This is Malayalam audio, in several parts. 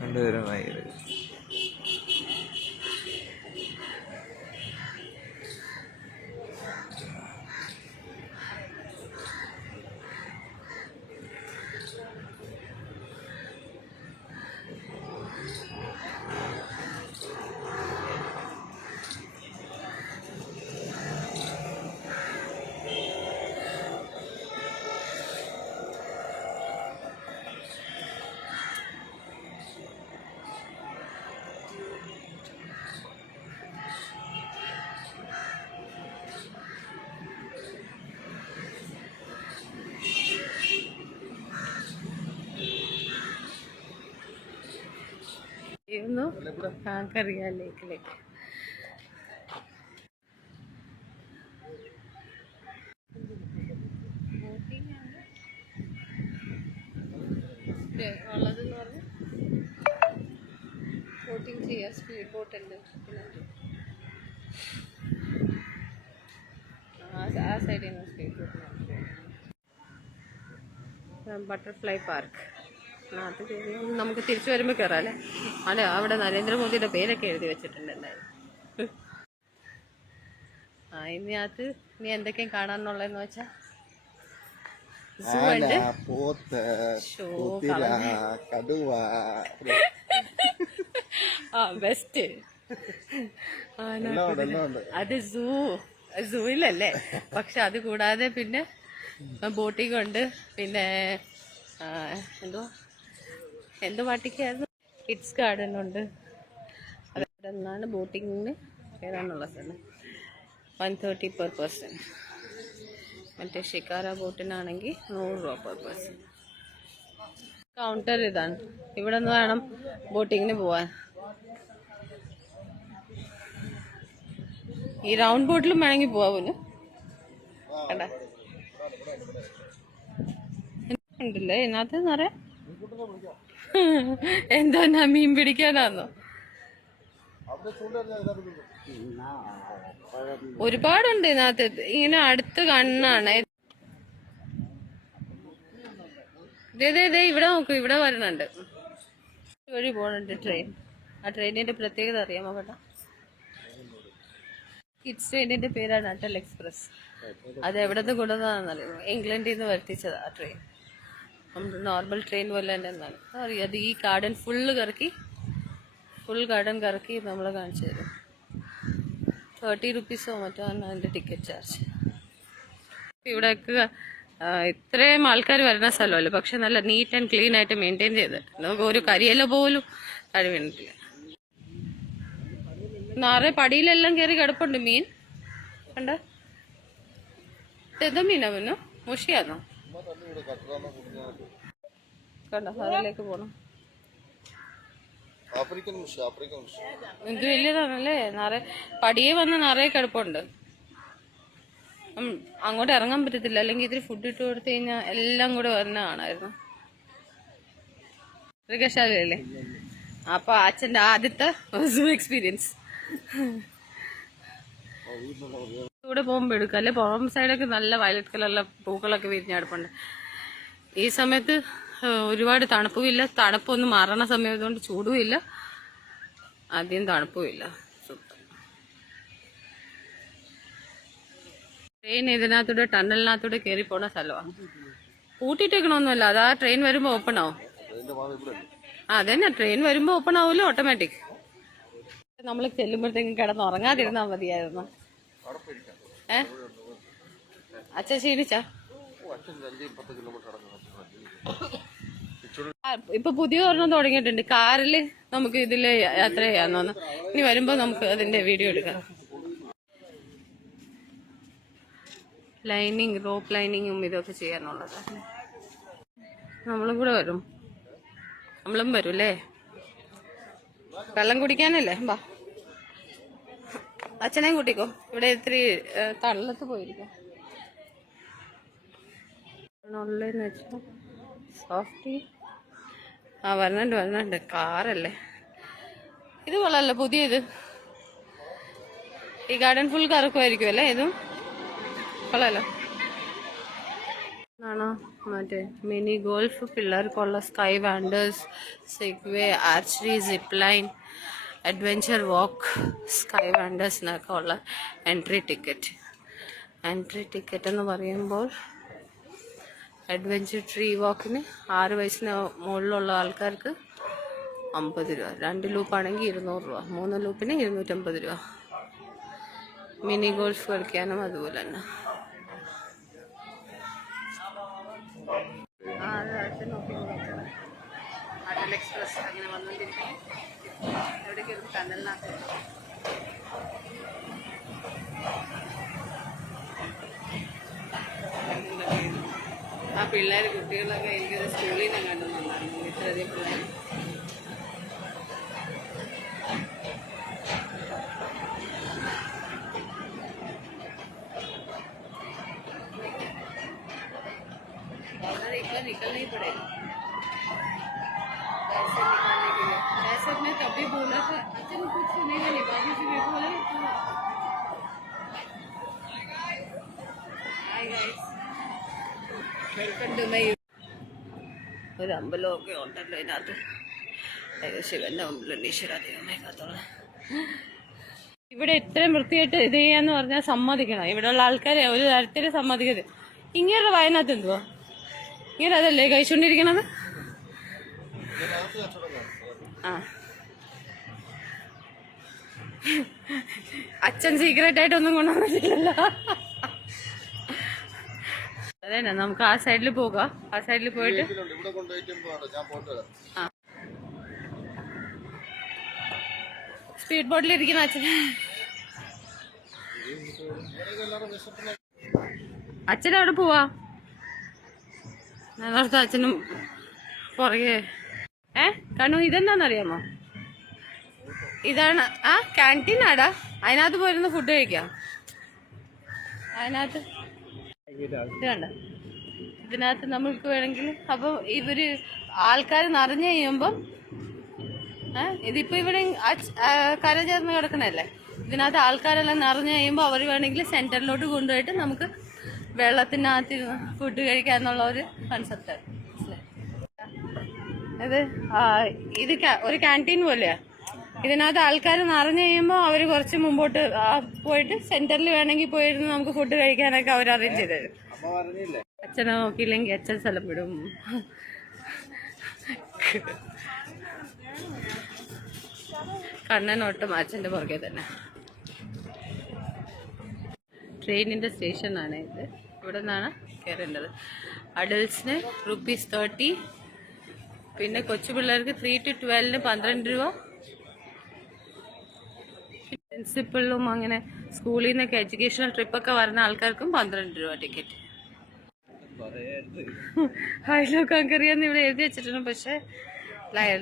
രണ്ടുപേരും ഭയങ്കര കാക്കറിയാ ലേക്കിലേക്ക്. ഉള്ളതെന്ന് പറഞ്ഞാൽ ബോട്ടിങ് ചെയ്യാം, സ്പീഡ് ബോട്ട് ഉണ്ട്. ആ സൈഡിൽ നിന്ന് സ്പീഡ് ബോട്ടിനാണ്. ബട്ടർഫ്ലൈ പാർക്ക് അത് നമുക്ക് തിരിച്ചു വരുമ്പോൾ കയറാം അല്ലേ? അല്ല, അവിടെ നരേന്ദ്രമോദിയുടെ പേരൊക്കെ എഴുതി വെച്ചിട്ടുണ്ട് എന്തായാലും. ഇതിനകത്ത് ഇനി എന്തൊക്കെയും കാണാനുള്ളതെന്ന് വെച്ചാൽ ബെസ്റ്റ് അത് സൂയിലല്ലേ. പക്ഷെ അത് കൂടാതെ പിന്നെ ബോട്ടിംഗ് ഉണ്ട്, പിന്നെ എന്തോ പാട്ടിക്കായിരുന്നു, കിഡ്സ് ഗാർഡൻ ഉണ്ട്. അവിടെ നിന്നാണ് ബോട്ടിങ്ങിന് കയറാനുള്ള സ്ഥലം. 130 per person. മറ്റേ ഷിക്കാര ബോട്ടിനാണെങ്കിൽ 100 രൂപ per person. കൗണ്ടർ ഇതാണ്. ഇവിടെ നിന്ന് വേണം ബോട്ടിങ്ങിന് പോവാൻ. ഈ റൗണ്ട് ബോട്ടിലും വേണമെങ്കിൽ പോവാന് കണ്ട ഉണ്ടല്ലേ ഇതിനകത്ത് നിറയെ. എന്താ മീൻ പിടിക്കാനാന്നോ? ഒരുപാടുണ്ട് ഇതിനകത്ത്. ഇങ്ങനെ അടുത്ത് കണ്ണാണ്. ഇതേ ഇവിടെ നോക്കൂ, ഇവിടെ വരണുണ്ട്. വഴി പോണുണ്ട് ട്രെയിൻ. ആ ട്രെയിനിന്റെ പ്രത്യേകത അറിയാമോ കേട്ടോ? കിഡ്സ് ട്രെയിനിന്റെ പേരാണ് അടൽ എക്സ്പ്രസ്. അത് എവിടെ നിന്ന് കൊണ്ടുവന്നതാണെന്നറിയാമോ? ഇംഗ്ലണ്ടിൽ നിന്ന് വരുത്തിച്ചത് ആ ട്രെയിൻ. നമ്മുടെ നോർമൽ ട്രെയിൻ പോലെ തന്നെ എന്നാണ് അറിയാം. അത് ഈ ഗാർഡൻ ഫുൾ ഗാർഡൻ കറക്കി നമ്മളെ കാണിച്ചു തരും. 30 റുപ്പീസോ മറ്റോ ആണ് അതിൻ്റെ ടിക്കറ്റ് ചാർജ്. ഇവിടെയൊക്കെ ഇത്രയും ആൾക്കാർ വരുന്ന സ്ഥലമല്ല, പക്ഷെ നല്ല നീറ്റ് ആൻഡ് ക്ലീൻ ആയിട്ട് മെയിൻറ്റെയിൻ ചെയ്ത്. നമുക്ക് ഒരു കരിയില പോലും താഴെ വീണിട്ടില്ല. നിറയെ പടിയിലെല്ലാം കയറി കിടപ്പുണ്ട് മീൻ. കണ്ട എന്താ മീനാ പിന്നെ മുഷിയാന്നോ? കണ്ട അതിലേക്ക് പോണം. ഇത് വലിയതാണല്ലേ. നിറയെ പടിയെ വന്ന് നിറയെ കിടപ്പുണ്ട്. അങ്ങോട്ട് ഇറങ്ങാൻ പറ്റത്തില്ല. അല്ലെങ്കിൽ ഇതിൽ ഫുഡ് ഇട്ട് കൊടുത്തു കഴിഞ്ഞാൽ എല്ലാം കൂടെ വരുന്ന കാണായിരുന്നു. മൃഗശാലയല്ലേ. അപ്പൊ അച്ഛൻ്റെ ആദ്യത്തെ സൂ എക്സ്പീരിയൻസ്. ഇവിടെ പോകുമ്പോ എടുക്കാം അല്ലെ. പുറം സൈഡൊക്കെ നല്ല വയലറ്റ് കളറിലെ പൂക്കളൊക്കെ വിരിഞ്ഞെടുപ്പുണ്ട്. ഈ സമയത്ത് ഒരുപാട് തണുപ്പുമില്ല. തണുപ്പൊന്നും മാറണ സമയത്തുകൊണ്ട് ചൂടുമില്ല, ആദ്യം തണുപ്പുമില്ല. സൂപ്പർ. ട്രെയിൻ ഇതിനകത്തൂടെ ടണലിനകത്തൂടെ കയറി പോണ സ്ഥലമാണ്. പൂട്ടിയിട്ടേക്കണമൊന്നുമല്ല. അതാ ട്രെയിൻ വരുമ്പോ ഓപ്പൺ ആവും. അതന്നെ, ട്രെയിൻ വരുമ്പോ ഓപ്പൺ ആവുമല്ലോ ഓട്ടോമാറ്റിക്. നമ്മൾ ചെല്ലുമ്പോഴത്തേക്കും കിടന്ന് ഉറങ്ങാതിരുന്നാ മതിയായിരുന്നു. അച്ഛൻ ക്ഷീണിച്ചാ? ഇപ്പൊ പുതിയ ഒരെണ്ണം തുടങ്ങിയിട്ടുണ്ട്. കാറില് നമുക്ക് ഇതില് യാത്ര ചെയ്യാന്ന് തോന്നുന്നു. ഇനി വരുമ്പോ നമുക്ക് അതിന്റെ വീഡിയോ എടുക്കാം. ലൈനിങ്, റോപ്പ് ലൈനിങ്ങും ഇതൊക്കെ ചെയ്യാനുള്ളത്. നമ്മളും കൂടെ വരും. നമ്മളും വരും അല്ലേ? വെള്ളം കുടിക്കാനല്ലേ? ബാ, അച്ഛനെയും കൂട്ടിക്കോ. ഇവിടെ ഇത്തിരി തള്ളത്ത് പോയിരിക്കാം. ഉള്ളതെന്ന് വെച്ചാൽ സോഫ്റ്റി. വരണുണ്ട്. കാറല്ലേ ഇത്? കൊള്ളാമല്ലോ പുതിയത്. ഈ ഗാർഡൻ ഫുൾ കറക്കുമായിരിക്കും അല്ലേ? ഇതും കൊള്ളാമല്ലോ. ഇതാണ് മറ്റേ മിനി ഗോൾഫ്, പിള്ളേർക്കുള്ള sky wanders, Segway, archery, zip line, adventure walk, sky വാൻഡേഴ്സിനൊക്കെ ഉള്ള എൻട്രി ടിക്കറ്റ് എന്ന് പറയുമ്പോൾ അഡ്വഞ്ചർ ട്രീ വാക്കിന് 6 വയസ്സിന് മുകളിലുള്ള ആൾക്കാർക്ക് 50 രൂപ, 2 ലൂപ്പാണെങ്കിൽ 200 രൂപ, 3 ലൂപ്പിന് 250 രൂപ. മിനി ഗോൾഫ് കളിക്കാനും അതുപോലെ തന്നെ. അടൽ എക്സ്പ്രസ് അങ്ങനെ വന്നുകൊണ്ടിരിക്കും. എവിടേക്ക് കനലിനകത്ത് ആ പിള്ളേർ കുട്ടികളൊക്കെ എനിക്കത് സ്കൂളിൽ നിന്ന് കണ്ടെന്നുണ്ടായിരുന്നു. ഇത്രയധികം പിള്ളേർ निकल नहीं पड़ेगा. ऐसे निकालने के लिए ऐसे मैं तभी बोला था. अच्छा मैं कुछ सुनेगा नहीं, बाबू से मैं बोला hi guys, welcome to my. ഒരു അമ്പലമൊക്കെ ഉണ്ടല്ലോ ഇതിനകത്ത്. ശിവന്റെ അമ്പലം, ഈശ്വര ദൈവമേ കാത്തോളാം. ഇവിടെ ഇത്രയും വൃത്തിയായിട്ട് ഇത് ചെയ്യാന്ന് പറഞ്ഞാൽ സമ്മതിക്കണം. ഇവിടെയുള്ള ആൾക്കാരെ ഒരു തരത്തിൽ സമ്മതിക്കരുത്. ഇങ്ങനെ വയനാട്ട് എന്തുവാ ഇങ്ങനെ അതല്ലേ കഴിച്ചോണ്ടിരിക്കണത്? ആ അച്ഛൻ സീക്രട്ട് ആയിട്ടൊന്നും കൊണ്ടുവന്നിട്ടില്ലല്ലോ. അതെ, നമുക്ക് ആ സൈഡിൽ പോകാം. ആ സൈഡിൽ പോയിട്ട് സ്പീഡ് ബോട്ടിൽ ഇരിക്കുന്ന അച്ഛനവിടെ പോവാ. നേരത്തെ അച്ഛനും പുറകെ. കണ്ണു ഇതെന്താന്നറിയാമോ? ഇതാണ് ആ ക്യാൻറ്റീനാടാ. അതിനകത്ത് പോയിരുന്ന് ഫുഡ് കഴിക്കാം. അതിനകത്ത് ഇത് കണ്ട, ഇതിനകത്ത് നമുക്ക് വേണമെങ്കിൽ. അപ്പം ഇവര് ആൾക്കാർ നിറഞ്ഞു കഴിയുമ്പം ഇതിപ്പോ ഇവിടെ കര ചേർന്ന് കിടക്കണല്ലേ, ഇതിനകത്ത് ആൾക്കാരെല്ലാം നിറഞ്ഞു കഴിയുമ്പോൾ അവർ വേണമെങ്കിൽ സെന്ററിലോട്ട് കൊണ്ടുപോയിട്ട് നമുക്ക് വെള്ളത്തിനകത്ത് ഫുഡ് കഴിക്കാന്നുള്ള ഒരു കൺസെപ്റ്റാണ്. ഇത് ഇത് ഒരു ക്യാൻറ്റീൻ പോലെയാ. ഇതിനകത്ത് ആൾക്കാർ നിറഞ്ഞു കഴിയുമ്പോൾ അവർ കുറച്ച് മുമ്പോട്ട് പോയിട്ട് സെന്ററിൽ വേണമെങ്കിൽ പോയിരുന്ന് നമുക്ക് ഫുഡ് കഴിക്കാനൊക്കെ അവർ അറേഞ്ച് ചെയ്ത് തരും. അച്ഛനെ നോക്കിയില്ലെങ്കിൽ അച്ഛൻ സ്ഥലം വിടും. കണ്ണനോട്ടും അച്ഛൻ്റെ പുറകെ തന്നെ. ട്രെയിനിൻ്റെ സ്റ്റേഷനാണ് ഇത്. ഇവിടെ നിന്നാണ് കയറേണ്ടത്. അഡൽട്സിന് ₹30, പിന്നെ കൊച്ചു പിള്ളേർക്ക് 3 to 12 12 രൂപ. പ്രിൻസിപ്പളിലും അങ്ങനെ സ്കൂളിൽ നിന്നൊക്കെ എഡ്യൂക്കേഷണൽ ട്രിപ്പൊക്കെ വരുന്ന ആൾക്കാർക്കും 12 രൂപ ടിക്കറ്റ്. അതിലൊക്കെ അറിയാമെന്ന് ഇവിടെ എഴുതി വെച്ചിട്ടുണ്ട്. പക്ഷേ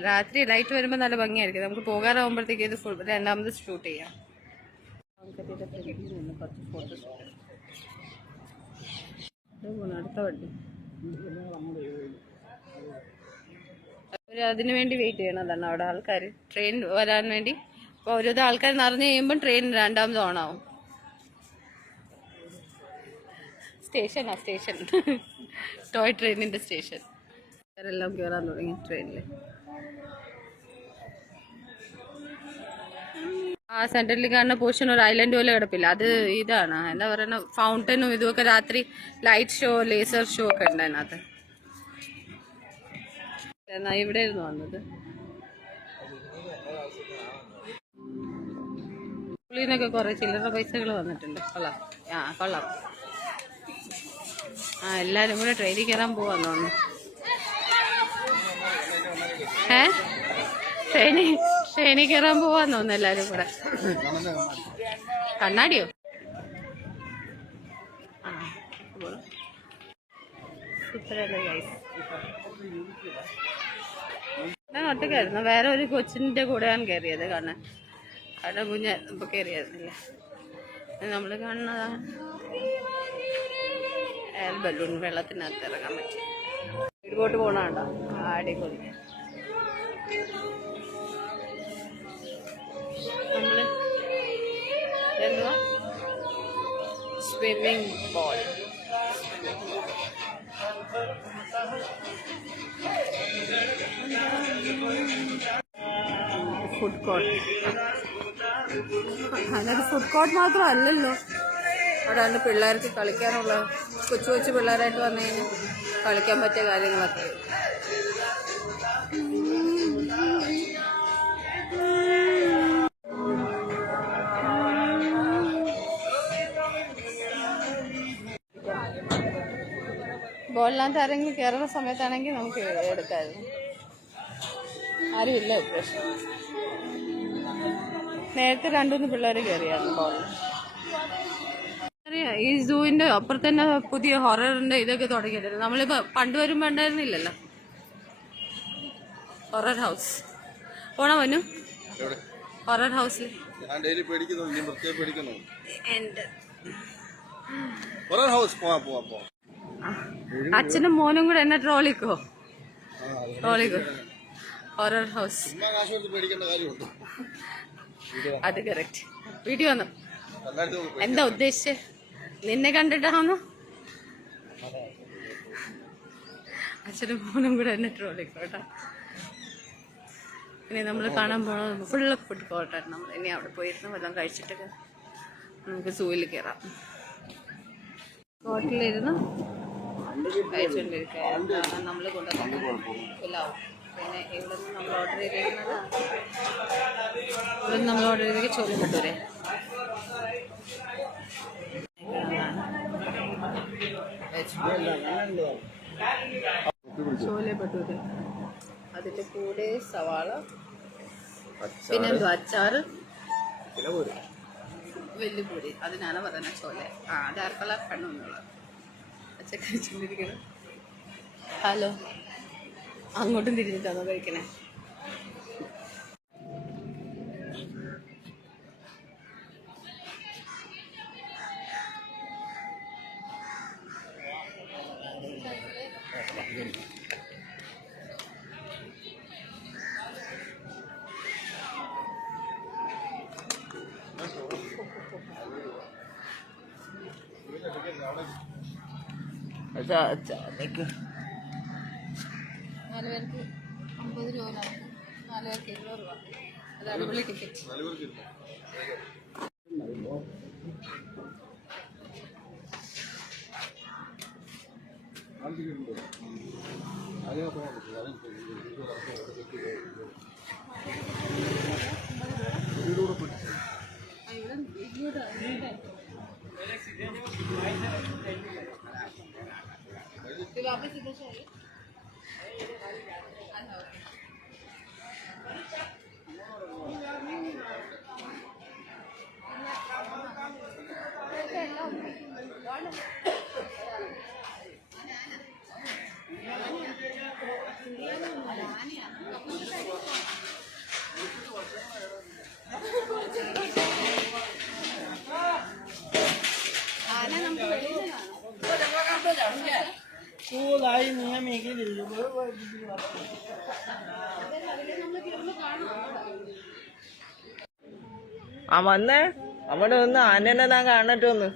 രാത്രി ലൈറ്റ് വരുമ്പോൾ നല്ല ഭംഗിയായിരിക്കും. നമുക്ക് പോകാറാകുമ്പോഴത്തേക്ക് ഇത് ഫുൾ രണ്ടാമത് ഷൂട്ട് ചെയ്യാം. അടുത്ത വണ്ടി അതിനു വേണ്ടി വെയിറ്റ് ചെയ്യണതാണ് അവിടെ ആൾക്കാർ, ട്രെയിൻ വരാൻ വേണ്ടി. അപ്പോൾ ഓരോ ആൾക്കാർ നിറഞ്ഞു കഴിയുമ്പം ട്രെയിൻ രണ്ടാമത് ഓണാവും. സ്റ്റേഷനാ സ്റ്റേഷൻ, ടോയ് ട്രെയിനിൻ്റെ സ്റ്റേഷൻ. എല്ലാം കയറാൻ തുടങ്ങി ട്രെയിനിൽ. ആ സെന്ററിൽ കാണുന്ന പോർഷൻ ഒരു ഐലൻഡ് പോലെ കിടപ്പില്ല, അത് ഇതാണ് എന്താ പറയുക, ഫൗണ്ടനും ഇതുമൊക്കെ രാത്രി ലൈറ്റ് ഷോ, ലേസർ ഷോ ഒക്കെ ഉണ്ട് അതിനകത്ത്. എന്നാ ഇവിടെ ആയിരുന്നു വന്നത്. സ്കൂളിൽ നിന്നൊക്കെ കുറെ ചില്ലറ പൈസകൾ വന്നിട്ടുണ്ട്. കൊള്ളാം, കൊള്ളാം. എല്ലാരും കൂടെ ട്രെയിനിൽ കയറാൻ പോവാന്ന് തോന്നുന്നു. ട്രെയിനിൽ കയറാൻ പോവാന്ന് തോന്നുന്നു എല്ലാരും കൂടെ. കണ്ണാടിയോ? ഞാൻ ഒറ്റക്കായിരുന്നു, വേറെ ഒരു കൊച്ചിൻ്റെ കൂടെയാണ് കയറിയത്. കാണാൻ അവിടെ കുഞ്ഞ് ഇപ്പൊ കയറിയതില്ല. നമ്മള് കാണുന്നതാണ് എയർ ബലൂൺ. വെള്ളത്തിനകത്ത് ഇറങ്ങാൻ പറ്റി. ഇങ്ങോട്ട് പോണാണ്ടോ അടിപൊളി. നമ്മള് എന്തുവാ സ്വിമ്മിങ് പൂൾ. Food court. അതിനകത്ത് ഫുഡ് കോർട്ട് മാത്രമല്ലല്ലോ, അവിടെ ഉണ്ട് പിള്ളേർക്ക് കളിക്കാനുള്ള, കൊച്ചു കൊച്ചു പിള്ളേരായിട്ട് വന്നു കഴിഞ്ഞാൽ കളിക്കാൻ പറ്റിയ കാര്യങ്ങളൊക്കെ. ബോളിനകത്ത് ഇറങ്ങി കയറുന്ന സമയത്താണെങ്കിൽ നമുക്ക് എടുക്കാമായിരുന്നു. ആരുമില്ല ഇപ്രാവശ്യം. നേരത്തെ 2-3 പിള്ളേർ കയറിയായിരുന്നു ബോളിൽ. അറിയാം, ഈ സൂവിന്റെ അപ്പുറത്ത് തന്നെ പുതിയ ഹൊററിന്റെ ഇതൊക്കെ തുടങ്ങിയിട്ടുണ്ട്. നമ്മളിപ്പോ പണ്ട് വരുമ്പോ ഉണ്ടായിരുന്നില്ലല്ലോ ഹൊറർ ഹൗസ്. പോണോ വന്നു ഹൊറർ ഹൗസിൽ? അച്ഛനും മോനും കൂടെ എന്നെ ട്രോളിക്കോ ഹൊറർ ഹൗസ്. അത് കറക്റ്റ്. വീഡിയോ വന്നു. എന്താ ഉദ്ദേശിച്ചത്? നിന്നെ കണ്ടിട്ടാണോ? അച്ഛനും മോനും കൂടെ എന്നെ ട്രോളിക്കോട്ടെ. ഇനി നമ്മൾ കാണാൻ പോണത് ഫുള്ള് ഫുഡ് കോർട്ടാണ്. നമ്മൾ ഇനി അവിടെ പോയിരുന്നു വല്ലതും കഴിച്ചിട്ടൊക്കെ നമുക്ക് സൂവിൽ കയറാം. ഹോട്ടലിലിരുന്ന് കഴിച്ചുകൊണ്ടിരിക്കുകയാണ്. നമ്മൾ കൊണ്ടുവന്ന പുലാവും. പിന്നെ ഇവിടെ നിന്ന് നമ്മൾ ഓർഡർ ചെയ്തിരിക്കുന്നത്, ചോല ഭട്ടൂരെ. ചോല ഭട്ടൂരെ, അതിൻ്റെ കൂടെ സവാള, പിന്നെ അച്ചാറ്, വെല്ലുപൂരി. അതിനാണ് പറയുന്നത് ചോല. അത് ആർക്കുള്ള പെണ്ണെന്നുള്ളത്. അച്ഛൻ കഴിച്ചുകൊണ്ടിരിക്കണം. ഹലോ, അങ്ങോട്ടും തിരിഞ്ഞിട്ടാണോ കഴിക്കണേ? നിൽക്കും. 4 പേർക്ക് 50 രൂപ, 4 പേർക്ക് 20 രൂപ. അത് അടിപൊളി ടിക്കറ്റ്. वापस इधर से आइए. ആ വന്നേ, അവിടെ ഒന്ന് ആനനെ ഞാൻ കാണട്ടെ ഒന്ന്.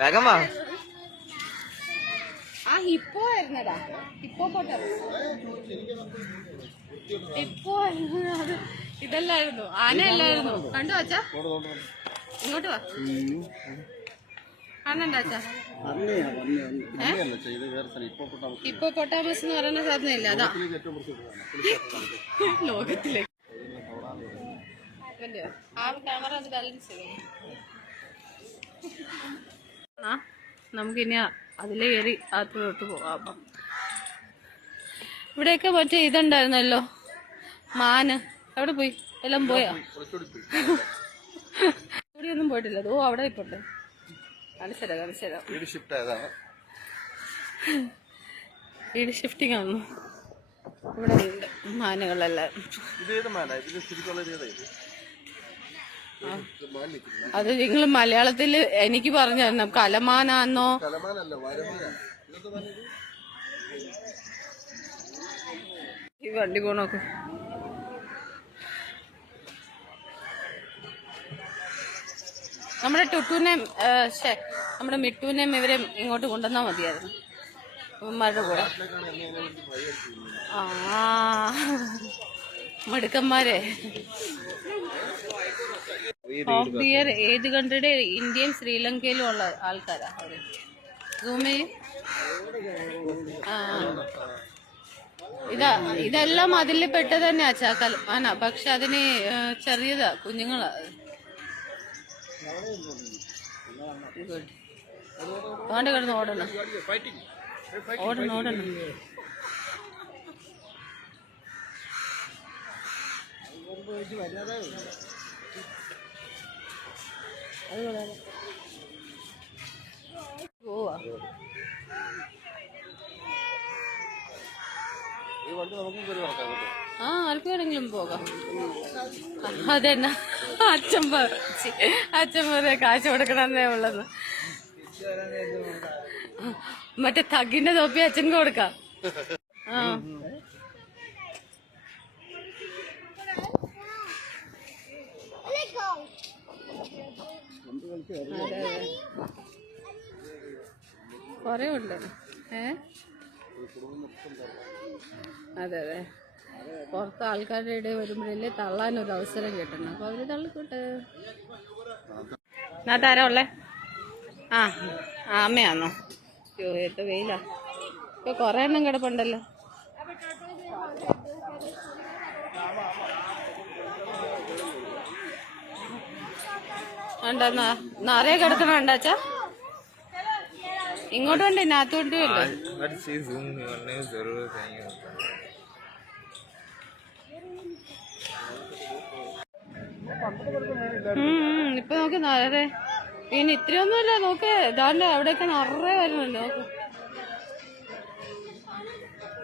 വേഗം വാ. ആ ഹിപ്പോ ആയിരുന്നടാ, ഹിപ്പോ പോട്ടെ. ഹിപ്പോ അത് ഇതല്ലായിരുന്നു, ആനയല്ലായിരുന്നു. കണ്ടു അച്ഛാ? ഇങ്ങോട്ട് വാ. കാണണ്ട അച്ഛാ? ഹിപ്പോ പൊട്ടാമസ് എന്ന് പറയുന്ന സാധനമില്ല, അതാ ലോകത്തിലെ. നമുക്കിനി അതിലെ കയറി അകത്തോട്ട് പോവാം. ഇവിടെയൊക്കെ മറ്റേ ഇതുണ്ടായിരുന്നല്ലോ, മാന്. എവിടെ പോയി? എല്ലാം പോയാ? ഇവിടെയൊന്നും പോയിട്ടില്ല. ഓ അവിടെ ഇപ്പോട്ടെ, കാണിച്ചരാം. വീട് ഷിഫ്റ്റിംഗ് ആണോ? ഇവിടെ ഉണ്ട് മാനുകളെല്ലാം. അത് നിങ്ങൾ മലയാളത്തിൽ എനിക്ക് പറഞ്ഞു തരണം. കലമാനാന്നോ? ഈ വണ്ടി പോണോക്ക്. നമ്മുടെ ടുട്ടുവിനെയും നമ്മുടെ മിട്ടുവിനെയും ഇവരെയും ഇങ്ങോട്ട് കൊണ്ടുവന്നാൽ മതിയായിരുന്നു, ഇവന്മാരുടെ കൂടെ. മിടുക്കന്മാരെ. ഓഫ് ദി ഇയർ ഏത് കൺട്രിയുടെ? ഇന്ത്യയും ശ്രീലങ്കയിലും ഉള്ള ആൾക്കാരാ അവര്. സൂമേ ഇതെല്ലാം അതിൽ പെട്ട തന്നെ അച്ചാക്കൽ ആന, പക്ഷെ അതിന് ചെറിയതാ, കുഞ്ഞുങ്ങളാ. ഗുഡ്. അതുകൊണ്ട് കിടന്ന് ഓടണം ഓടണം ഓടണം. പോവാ. ആർക്ക് വേണമെങ്കിലും പോകാം. അതെന്നാ അച്ഛൻ പറയാ കാശ് കൊടുക്കണമെന്നേ ഉള്ളത്. മറ്റേ തകിന്റെ തൊപ്പി അച്ഛൻ കൊടുക്കാം. ആ കൊറേ ഉണ്ട്. അതെ അതെ, പുറത്ത് ആൾക്കാരുടെ ഇടയിൽ വരുമ്പോഴല്ലേ തള്ളാനൊരു അവസരം കിട്ടണം. അപ്പൊ അവര് തള്ളിക്കോട്ടെ. നാട്ടാരാ ഉള്ളേ? ആ അമ്മയാന്നോ? അയ്യോ ഏറ്റവും വെയിലാ. ഇപ്പൊ കൊറേ എണ്ണം കിടപ്പുണ്ടല്ലോ. വേണ്ട നിറയെ കിടക്കണ വേണ്ടാച്ചാ? ഇങ്ങോട്ട് വേണ്ട, ഇതിനകത്തോട്ട് വല്ലോ. ഇപ്പൊ നോക്ക് നിറയെ. പിന്നെ ഇത്രയൊന്നുമല്ല, നോക്ക് ഇതാണ്ട് അവിടെയൊക്കെ നിറയെ വരുന്നുണ്ട്. നോക്ക്,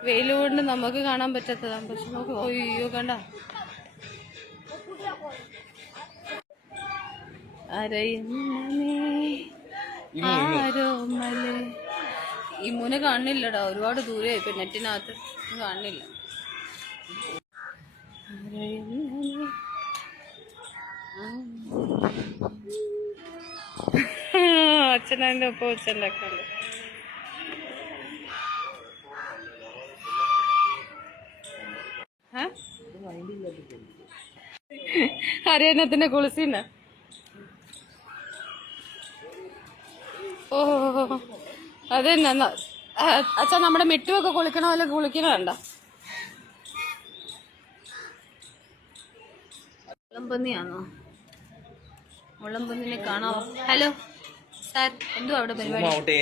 വെയിൽ കൊണ്ട് നമുക്ക് കാണാൻ പറ്റാത്തതാണ്. പക്ഷെ നോക്ക്, അയ്യോ കണ്ട ഈ മൂന കാണില്ലടാ, ഒരുപാട് ദൂരെ ഇപ്പൊ നെറ്റിനകത്ത് കാണില്ല. അച്ഛനതിന്റെ ഒപ്പം വെച്ചുണ്ടാക്കാണ്. ഹരിയാനത്തിന്റെ കുളിസിന്ന. ഓ അതെന്നാ അച്ഛാ, നമ്മുടെ മിട്ടുമൊക്കെ കുളിക്കണ പോലെ കുളിക്കണ വേണ്ട. മുള്ളംപന്നിയാണോ? മുള്ളംപന്നിനെ കാണാവോ? ഹലോ സാർ, എന്തോ അവിടെ പരിപാടി?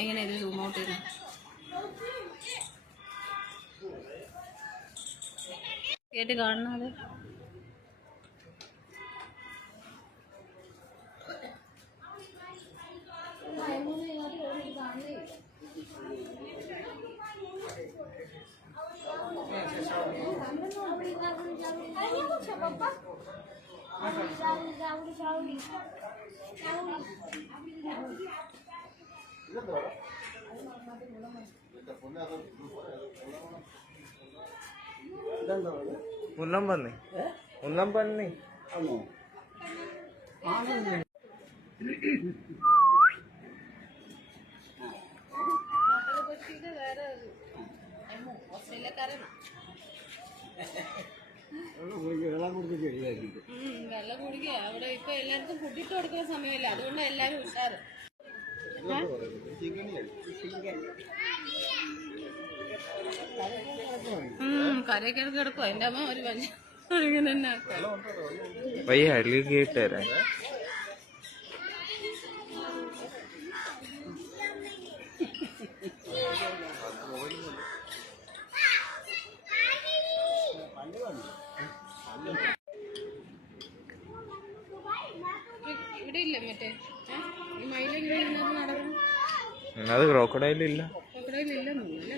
എങ്ങനെ ഇത് സൂം ഔട്ട് ചെയ്യുന്നത്? കേട്ട് കാണുന്നത് മുന്നമ്പന്നി. മുന്നമ്പന്നി വെള്ളം കുടിക്കുക. അവിടെ ഇപ്പൊ എല്ലാവർക്കും ഫുഡിട്ട് കൊടുക്കുന്ന സമയമല്ല, അതുകൊണ്ട് എല്ലാരും ഉഷാറ്. കരയൊക്കെ കിടക്കും. എന്റെ അമ്മ ഒരു ഇങ്ങനെ തന്നെ ഇവിടെ ഇല്ല. മറ്റേ ഈ മയിലെങ്ങനെ നടക്കണം? അത് ക്രോക്കഡൈലില്ല. ക്രോക്കഡൈലില്ലെന്നല്ലേ,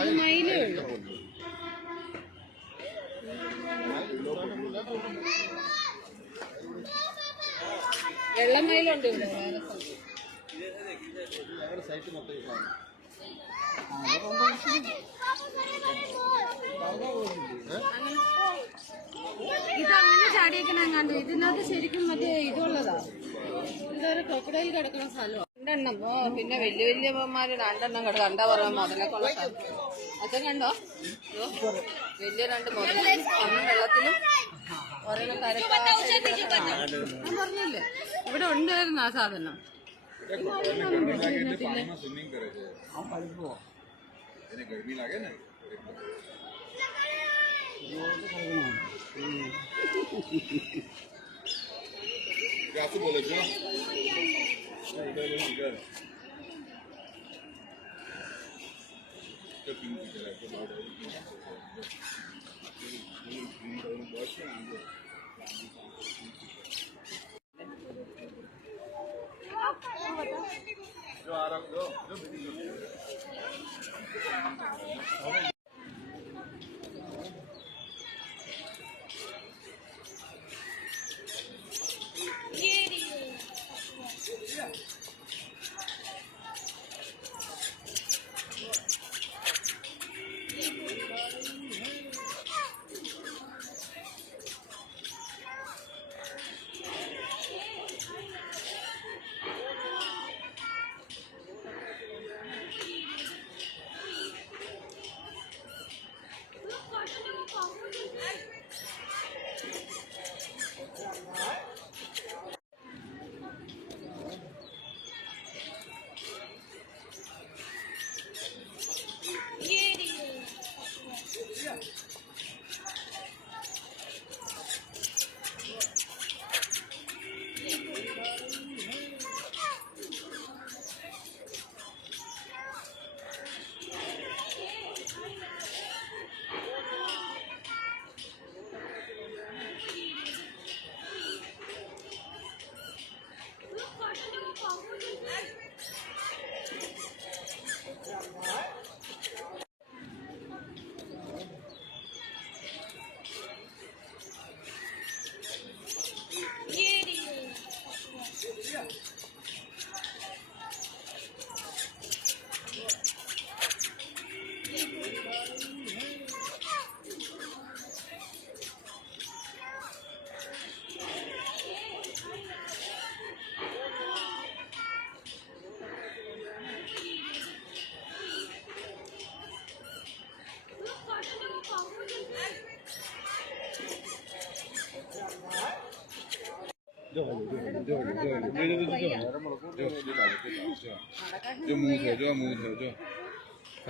അത് മയിലേ ഉള്ളു. വെള്ളമയിലുണ്ട് ഇവിടെ. അങ്ങനെ ഇതങ്ങനെ ചാടിയൊക്കെ ഞാൻ കണ്ടു. ഇതിനകത്ത് ശരിക്കും മറ്റേ ഇതുള്ളതാ, എന്താ ഒരു ക്രൊക്കഡൈൽ കിടക്കുന്ന സ്ഥലം. രണ്ടെണ്ണം. പിന്നെ വലിയ വലിയമാര് രണ്ടെണ്ണം കിടക്കും. കണ്ടാ പറയാം മുതലൊക്കെ ഉള്ള സ്ഥലം. അച്ഛൻ കണ്ടോ? വലിയ രണ്ട് മുതൽ ഒന്നും വെള്ളത്തിലും ഓരോന്നും ഞാൻ പറഞ്ഞില്ലേ ഇവിടെ ഉണ്ടായിരുന്നു ആ സാധനം.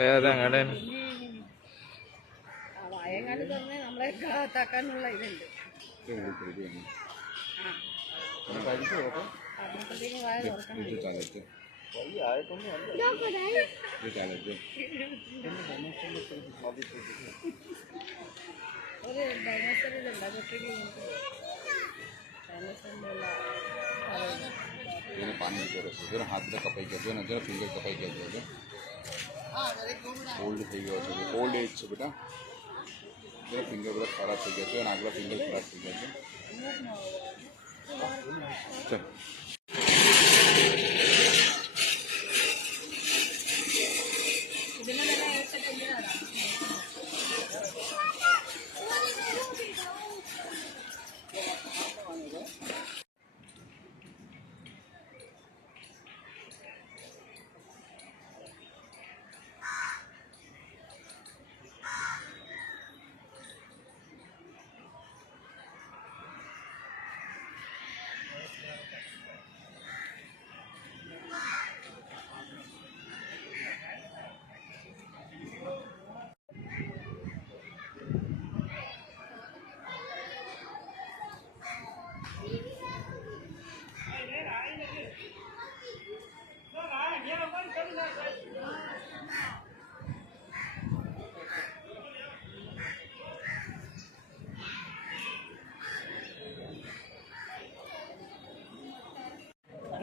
ഏതങ്ങടെ വയങ്ങാട് തന്നെ നമ്മളെ കാത്താക്കാനുള്ള ഇതുണ്ട്. അപ്പോഴത്തേക്കും വായ തുറക്കണം. ഒരു ഡൈനോസറിലുണ്ട് അതൊക്കെ पानी की जरूरत है जो हाथ में कपाई कर जो ना जो फिंगर कपाई कर जो ओल्ड થઈ ગયો છે ઓલ્ડ એજ છે બેટા જો ફિંગર બધા ખરાબ થઈ ગયા છે અને આગલા ફિંગર ખરાબ થઈ ગયા છે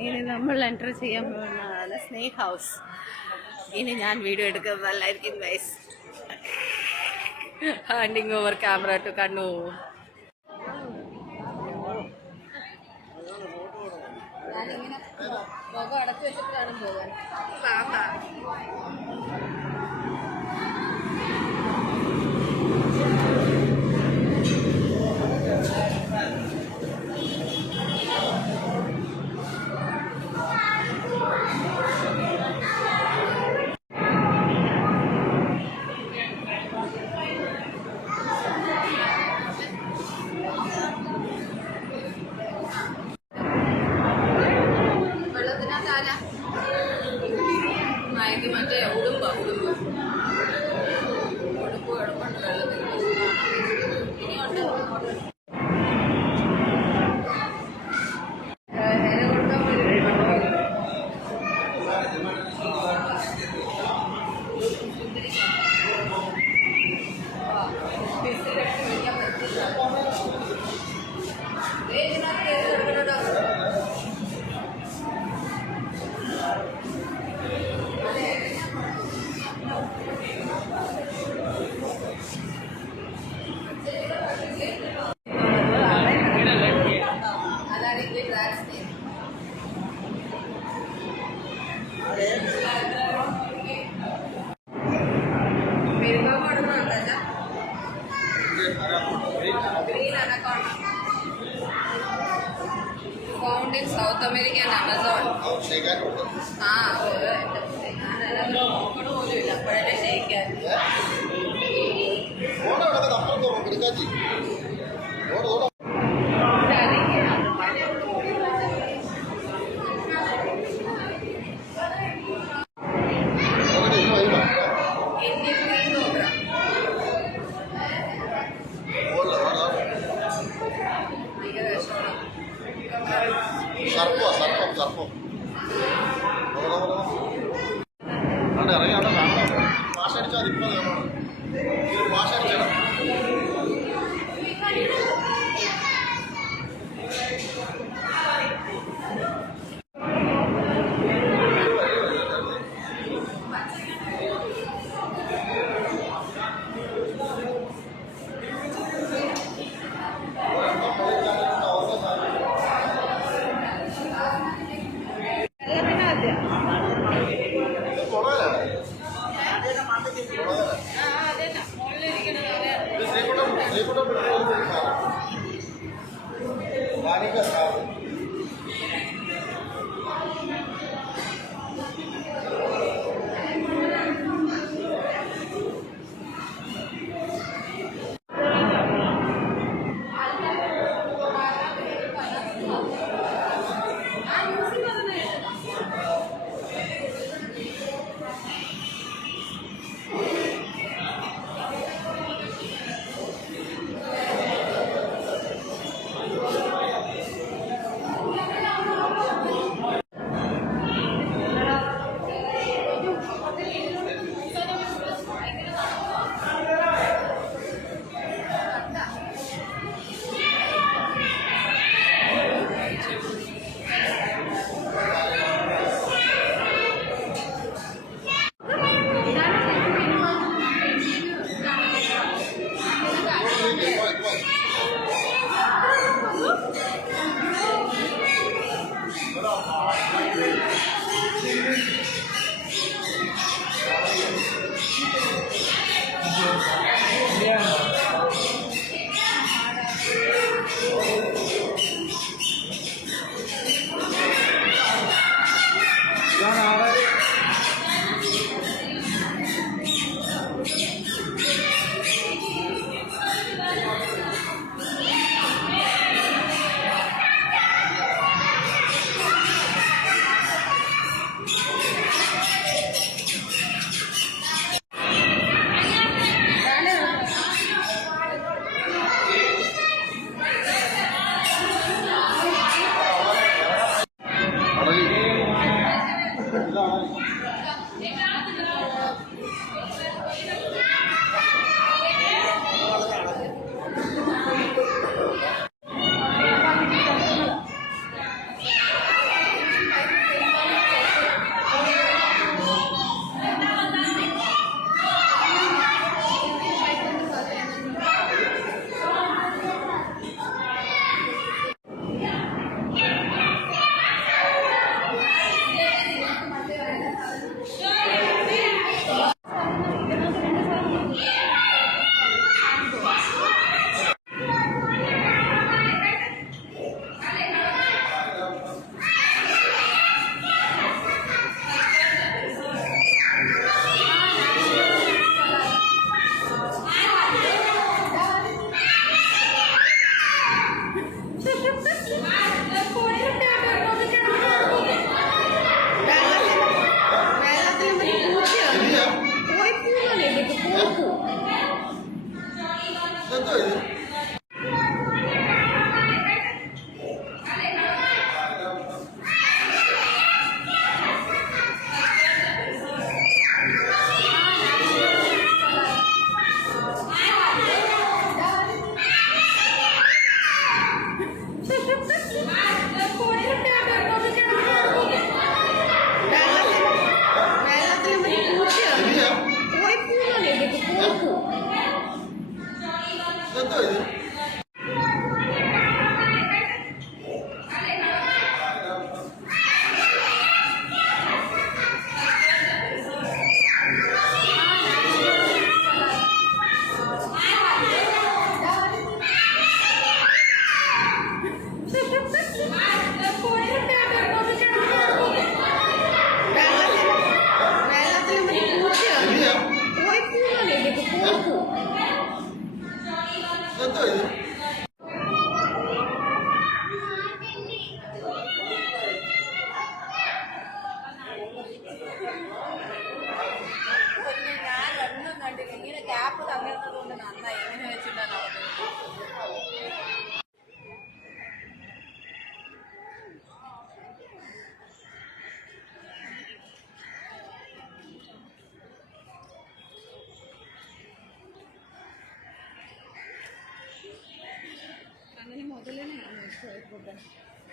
ഇനി നമ്മൾ എൻ്റർ ചെയ്യാൻ പോകുന്നതാണ് സ്നേക് ഹൗസ്. ഇനി ഞാൻ വീഡിയോ എടുക്കുന്നതല്ലായിരിക്കും guys. Handing over camera to Kannu. ഞാനിങ്ങനെ മുഖം അടച്ചു വെച്ചിട്ടാണ് പോകാൻ. ഇത് മറ്റേ ഉടുമ്പ് കിടപ്പുണ്ട് വെള്ളത്തിൽ. ഇനിയുണ്ട് found in South America and Amazon. പോലുമില്ല അപ്പോഴല്ലേ ഷെയ്ക്കാൻ. സർപ്പം അറിയാം ഭാഷ അടിച്ചാൽ ഇപ്പോൾ ഭാഷ അടിച്ചാൽ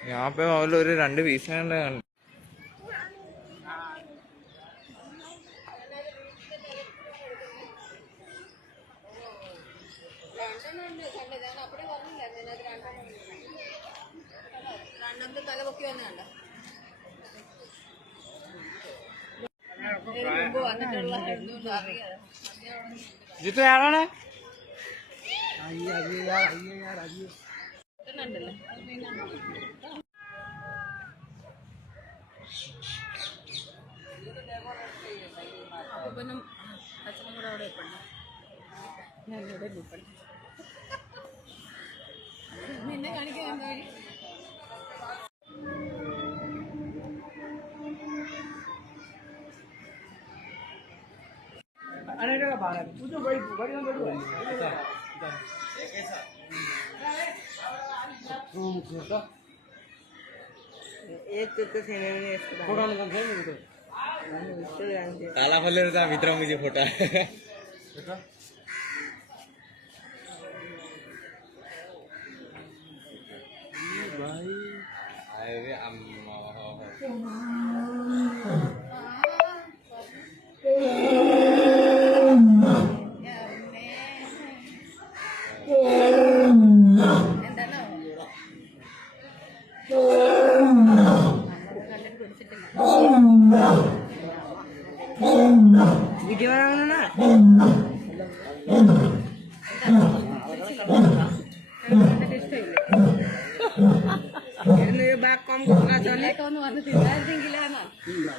ഞാൻ ഇപ്പൊ മുതൽ ഒരു 2 പീസ് കണ്ട്. രണ്ടാമത്തെ തല പൊക്കി വന്നണ്ട വന്നിട്ടുള്ള അറിയാം. ജിത്തു ആരാണ്? അപ്പനും അച്ഛനും കൂടെ അവിടെ ഇപ്പുണ്ട്. ഞാൻ ഇവിടെ ഇപ്പുണ്ട്. നിന്നെ കാണിക്കാൻ എന്താ വഴി? ताला खोलले होता मित्र मुझे फोटा भाई अरे अम्मा वीडियो बनाना ना ബാക്ക് കോം കൊടുക്കാൻ വന്നിട്ടില്ലായിരുന്നെങ്കിലാണ്